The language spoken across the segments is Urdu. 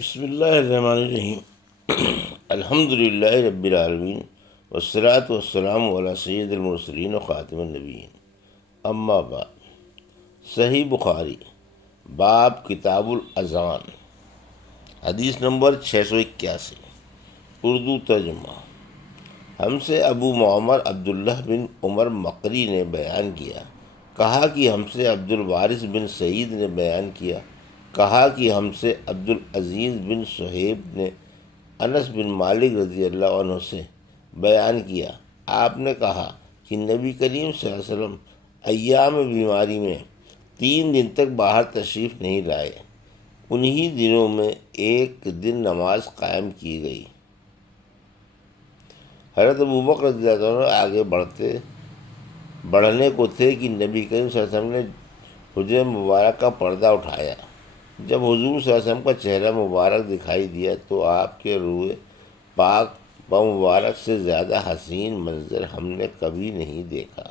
بسم اللہ الرحمن الرحیم الحمد للہ رب العالمین والصلاة والسلام علی سید المرسلین و خاتم النبیین اما بعد۔ صحیح بخاری باب کتاب الاذان، حدیث نمبر 681، اردو ترجمہ۔ ہم سے ابو معمر عبداللہ بن عمر مقری نے بیان کیا، کہا کہ ہم سے عبد الوارث بن سعید نے بیان کیا، کہا کہ ہم سے عبد العزیز بن صہیب نے انس بن مالک رضی اللہ عنہ سے بیان کیا، آپ نے کہا کہ نبی کریم صلی اللہ علیہ وسلم ایام بیماری میں 3 دن تک باہر تشریف نہیں لائے، انہی دنوں میں ایک دن نماز قائم کی گئی۔ حضرت ابوبکر رضی اللہ عنہ آگے بڑھنے کو تھے کہ نبی کریم صلی اللہ علیہ وسلم نے حجرہ مبارک کا پردہ اٹھایا۔ جب حضور صلی اللہ علیہ وسلم کا چہرہ مبارک دکھائی دیا تو آپ کے روئے پاک و مبارک سے زیادہ حسین منظر ہم نے کبھی نہیں دیکھا۔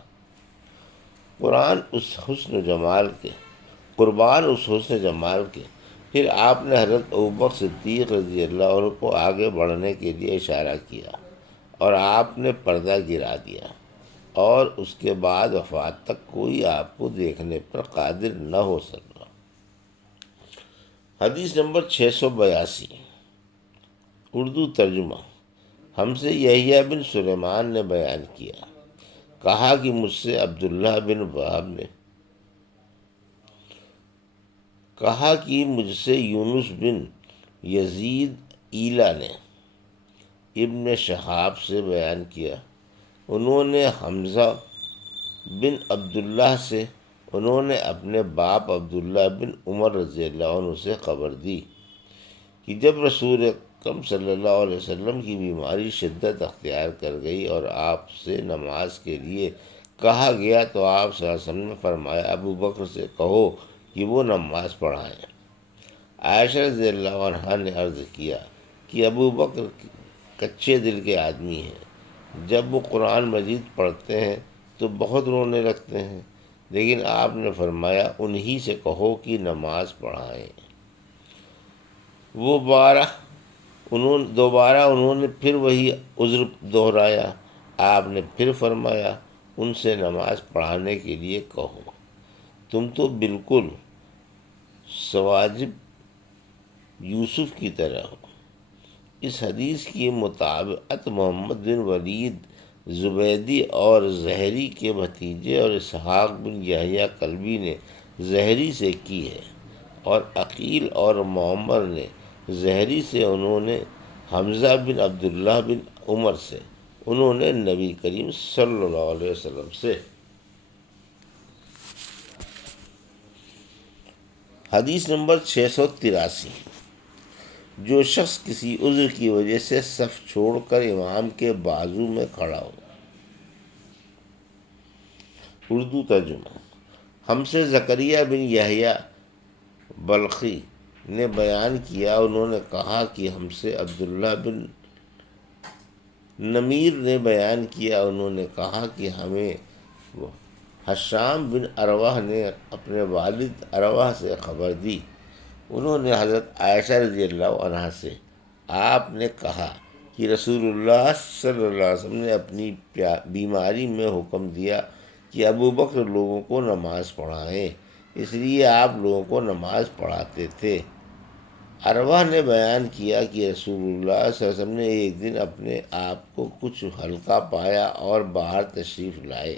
قربان اس حسن جمال کے پھر آپ نے حضرت ابوبکر صدیق رضی اللہ عنہ کو آگے بڑھنے کے لیے اشارہ کیا اور آپ نے پردہ گرا دیا، اور اس کے بعد وفات تک کوئی آپ کو دیکھنے پر قادر نہ ہو سکا۔ حدیث نمبر 682، اردو ترجمہ۔ ہم سے یحییٰ بن سلیمان نے بیان کیا، کہا کہ مجھ سے عبداللہ بن وہب نے کہا کہ مجھ سے یونس بن یزید ایلا نے ابن شہاب سے بیان کیا، انہوں نے حمزہ بن عبداللہ سے انہوں نے اپنے باپ عبداللہ بن عمر رضی اللہ عنہ سے خبر دی کہ جب رسول اکرم صلی اللہ علیہ وسلم کی بیماری شدت اختیار کر گئی اور آپ سے نماز کے لیے کہا گیا تو آپ صلی اللہ علیہ وسلم نے فرمایا، ابو بکر سے کہو کہ وہ نماز پڑھائیں۔ عائشہ رضی اللہ عنہا نے عرض کیا کہ ابو بکر کچے دل کے آدمی ہیں، جب وہ قرآن مجید پڑھتے ہیں تو بہت رونے لگتے ہیں، لیکن آپ نے فرمایا انہی سے کہو کہ نماز پڑھائیں۔ دوبارہ انہوں نے پھر وہی عذر دہرایا، آپ نے پھر فرمایا ان سے نماز پڑھانے کے لیے کہو، تم تو بالکل سواجب یوسف کی طرح ہو۔ اس حدیث کی مطابقت محمد بن ولید زبیدی اور زہری کے بھتیجے اور اسحاق بن یحییٰ کلبی نے زہری سے کی ہے، اور عقیل اور معمر نے زہری سے، انہوں نے حمزہ بن عبداللہ بن عمر سے، انہوں نے نبی کریم صلی اللہ علیہ وسلم سے۔ حدیث نمبر 683، جو شخص کسی عذر کی وجہ سے صف چھوڑ کر امام کے بازو میں کھڑا ہو۔ اردو ترجمہ۔ ہم سے زکریا بن یحییٰ بلخی نے بیان کیا، انہوں نے کہا کہ ہم سے عبداللہ بن نمیر نے بیان کیا، انہوں نے کہا کہ ہمیں حشام بن عروہ نے اپنے والد عروہ سے خبر دی، انہوں نے حضرت عائشہ رضی اللہ عنہا سے، آپ نے کہا کہ رسول اللہ صلی اللہ علیہ وسلم نے اپنی بیماری میں حکم دیا کہ ابو بکر لوگوں کو نماز پڑھائیں، اس لیے آپ لوگوں کو نماز پڑھاتے تھے۔ عروہ نے بیان کیا کہ رسول اللہ صلی اللہ علیہ وسلم نے ایک دن اپنے آپ کو کچھ ہلکا پایا اور باہر تشریف لائے،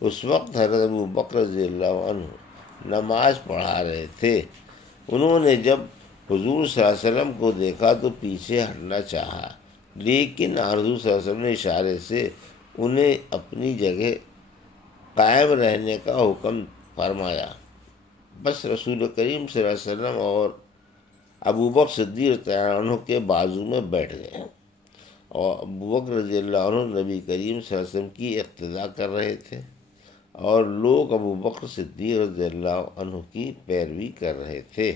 اس وقت حضرت ابو بکر رضی اللہ عنہ نماز پڑھا رہے تھے، انہوں نے جب حضور صلی اللہ علیہ وسلم کو دیکھا تو پیچھے ہٹنا چاہا، لیکن حضور صلی اللہ علیہ وسلم نے اشارے سے انہیں اپنی جگہ قائم رہنے کا حکم فرمایا، بس رسول کریم صلی اللہ علیہ وسلم اور ابو بکر صدیق رضی اللہ عنہ کے بازو میں بیٹھ گئے، اور ابو بکر رضی اللہ عنہ نبی کریم صلی اللہ علیہ وسلم کی اقتداء کر رہے تھے، اور لوگ ابو بکر صدیق رضی اللہ عنہ کی پیروی کر رہے تھے۔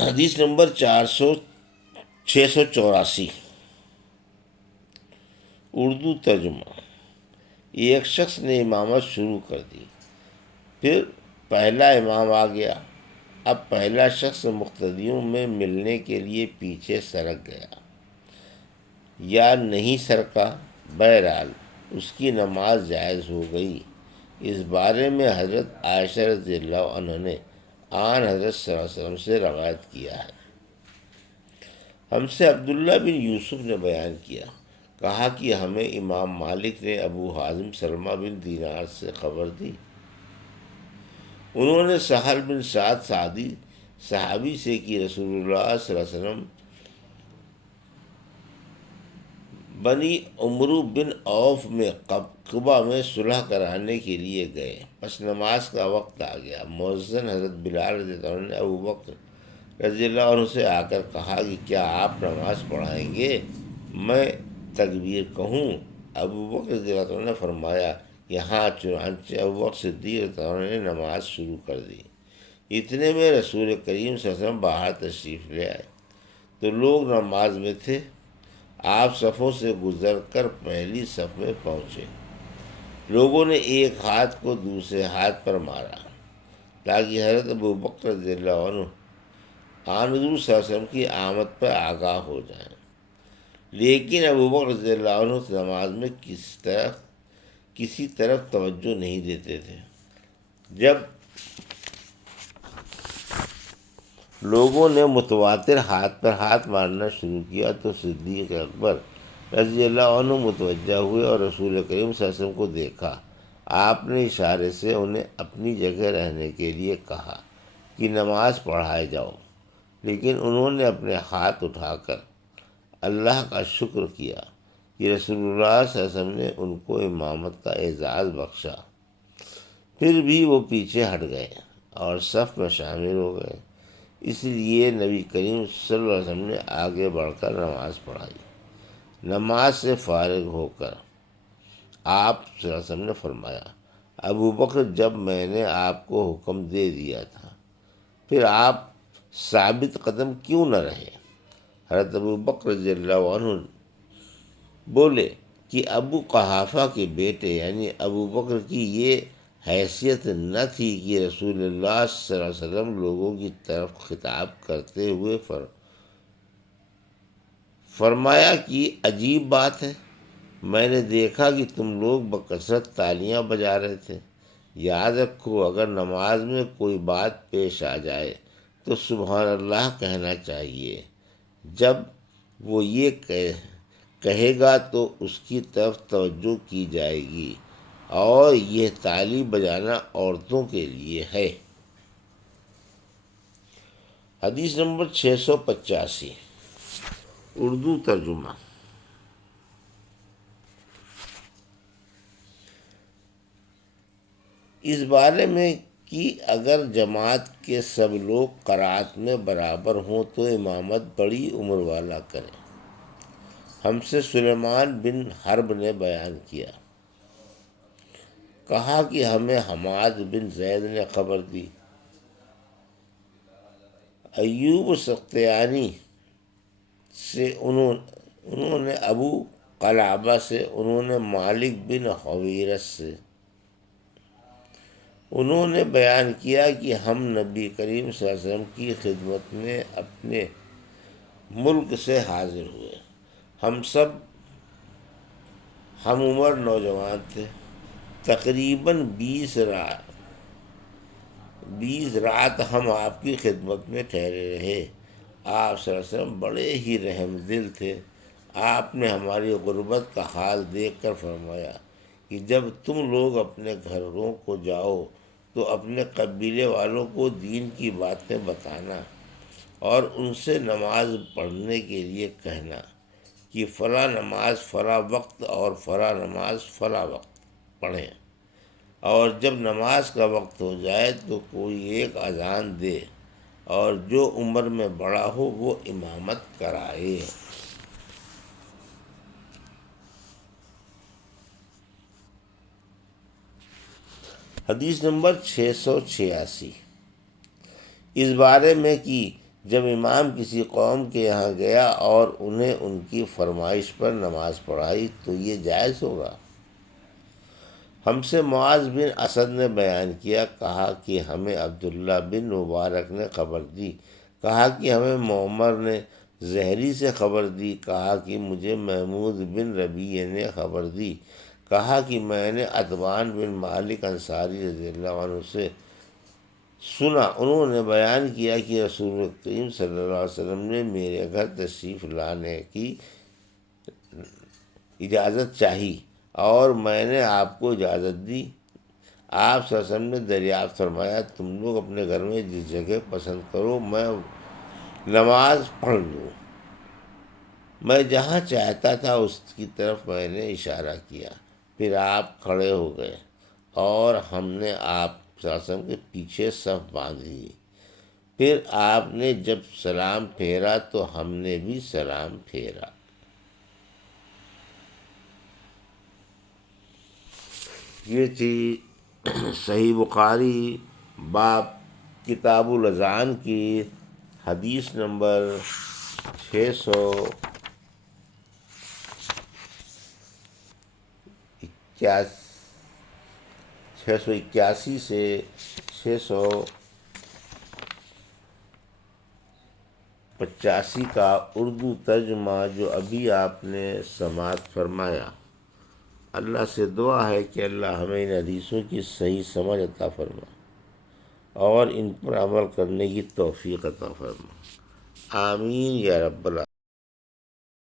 حدیث نمبر 684، اردو ترجمہ۔ ایک شخص نے امامت شروع کر دی، پھر پہلا امام آ گیا، اب پہلا شخص مقتدیوں میں ملنے کے لیے پیچھے سرک گیا یا نہیں سرکا، بہرحال اس کی نماز جائز ہو گئی۔ اس بارے میں حضرت عائشہ رضی اللہ عنہ نے آن حضرت صلی اللہ علیہ وسلم سے روایت کیا ہے۔ ہم سے عبداللہ بن یوسف نے بیان کیا، کہا کہ ہمیں امام مالک نے ابو حازم سلمہ بن دینار سے خبر دی، انہوں نے سہل بن سعد سعدی صحابی سے کہ رسول اللہ صلی اللہ علیہ وسلم بنی عمرو بن عوف میں قبا میں صلح کرانے کے لیے گئے، پس نماز کا وقت آ گیا۔ مؤذن حضرت بلال رضی اللہ عنہ نے ابو بکر رضی اللہ عنہ سے آ کر کہا کہ کیا آپ نماز پڑھائیں گے؟ میں تکبیر کہوں؟ ابو بکر رضی اللہ عنہ نے فرمایا کہ ہاں، چنانچہ ابو بکر صدیق رضی اللہ عنہ نے نماز شروع کر دی۔ اتنے میں رسول کریم صلی اللہ علیہ وسلم باہر تشریف لے آئے تو لوگ نماز میں تھے۔ آپ صفوں سے گزر کر پہلی صف میں پہنچے، لوگوں نے ایک ہاتھ کو دوسرے ہاتھ پر مارا تاکہ حضرت ابو بکر رضی اللہ عنہ آن حضور صلی اللہ علیہ وسلم کی آمد پر آگاہ ہو جائیں، لیکن ابو بکر رضی اللہ عنہ نماز میں کسی طرف توجہ نہیں دیتے تھے۔ جب لوگوں نے متواتر ہاتھ پر ہاتھ مارنا شروع کیا تو صدیق اکبر رضی اللہ عنہ متوجہ ہوئے اور رسول کریم صلی اللہ علیہ وسلم کو دیکھا۔ آپ نے اشارے سے انہیں اپنی جگہ رہنے کے لیے کہا کہ نماز پڑھائے جاؤ، لیکن انہوں نے اپنے ہاتھ اٹھا کر اللہ کا شکر کیا کہ رسول اللہ صلی اللہ علیہ وسلم نے ان کو امامت کا اعزاز بخشا۔ پھر بھی وہ پیچھے ہٹ گئے اور صف میں شامل ہو گئے، اس لیے نبی کریم صلی اللہ علیہ وسلم نے آگے بڑھ کر نماز پڑھائی۔ نماز سے فارغ ہو کر آپ صلی اللہ علیہ وسلم نے فرمایا، ابو بکر، جب میں نے آپ کو حکم دے دیا تھا پھر آپ ثابت قدم کیوں نہ رہے؟ حضرت ابو بکر رضی اللہ عنہ بولے کہ ابو قحافہ کے بیٹے یعنی ابو بکر کی یہ حیثیت نہ تھی کہ رسول اللہ صلی اللہ علیہ وسلم لوگوں کی طرف خطاب کرتے ہوئے فرمایا کہ عجیب بات ہے، میں نے دیکھا کہ تم لوگ بکثرت تالیاں بجا رہے تھے۔ یاد رکھو، اگر نماز میں کوئی بات پیش آ جائے تو سبحان اللہ کہنا چاہیے۔ جب وہ یہ کہے گا تو اس کی طرف توجہ کی جائے گی، اور یہ تالی بجانا عورتوں کے لیے ہے۔ حدیث نمبر 685، اردو ترجمہ۔ اس بارے میں کہ اگر جماعت کے سب لوگ قرات میں برابر ہوں تو امامت بڑی عمر والا کرے۔ ہم سے سلیمان بن حرب نے بیان کیا، کہا کہ ہمیں حماد بن زید نے خبر دی، ایوب سختیانی سے انہوں نے ابو قلابہ سے، انہوں نے مالک بن حویرث سے، انہوں نے بیان کیا کہ ہم نبی کریم صلی اللہ علیہ وسلم کی خدمت میں اپنے ملک سے حاضر ہوئے۔ ہم سب ہم عمر نوجوان تھے، تقریباً 20 رات ہم آپ کی خدمت میں ٹھہرے رہے۔ آپ صلی اللہ علیہ وسلم بڑے ہی رحم دل تھے۔ آپ نے ہماری غربت کا حال دیکھ کر فرمایا کہ جب تم لوگ اپنے گھروں کو جاؤ تو اپنے قبیلے والوں کو دین کی باتیں بتانا اور ان سے نماز پڑھنے کے لیے کہنا کہ فلاں نماز فلاں وقت اور فلاں نماز فلاں وقت پڑھیں، اور جب نماز کا وقت ہو جائے تو کوئی ایک اذان دے اور جو عمر میں بڑا ہو وہ امامت کرائے۔ حدیث نمبر 686، اس بارے میں کہ جب امام کسی قوم کے یہاں گیا اور انہیں ان کی فرمائش پر نماز پڑھائی تو یہ جائز ہوگا؟ ہم سے معاذ بن اسد نے بیان کیا، کہا کہ ہمیں عبداللہ بن مبارک نے خبر دی، کہا کہ ہمیں معمر نے زہری سے خبر دی، کہا کہ مجھے محمود بن ربیع نے خبر دی، کہا کہ میں نے عتبان بن مالک انصاری رضی اللہ عنہ سے سنا، انہوں نے بیان کیا کہ رسول کریم صلی اللہ علیہ وسلم نے میرے گھر تشریف لانے کی اجازت چاہی اور میں نے آپ کو اجازت دی۔ آپ صلی اللہ علیہ وسلم نے دریافت فرمایا، تم لوگ اپنے گھر میں جس جگہ پسند کرو میں نماز پڑھ لوں۔ میں جہاں چاہتا تھا اس کی طرف میں نے اشارہ کیا، پھر آپ کھڑے ہو گئے اور ہم نے آپ صلی اللہ علیہ وسلم کے پیچھے صف باندھ لی۔ پھر آپ نے جب سلام پھیرا تو ہم نے بھی سلام پھیرا۔ یہ تھی صحیح بخاری باب کتاب الاذان کی حدیث نمبر 681 سے 685 کا اردو ترجمہ جو ابھی آپ نے سماعت فرمایا۔ اللہ سے دعا ہے کہ اللہ ہمیں ان حدیثوں کی صحیح سمجھ عطا فرما اور ان پر عمل کرنے کی توفیق عطا فرما، آمین یا رب العالمین۔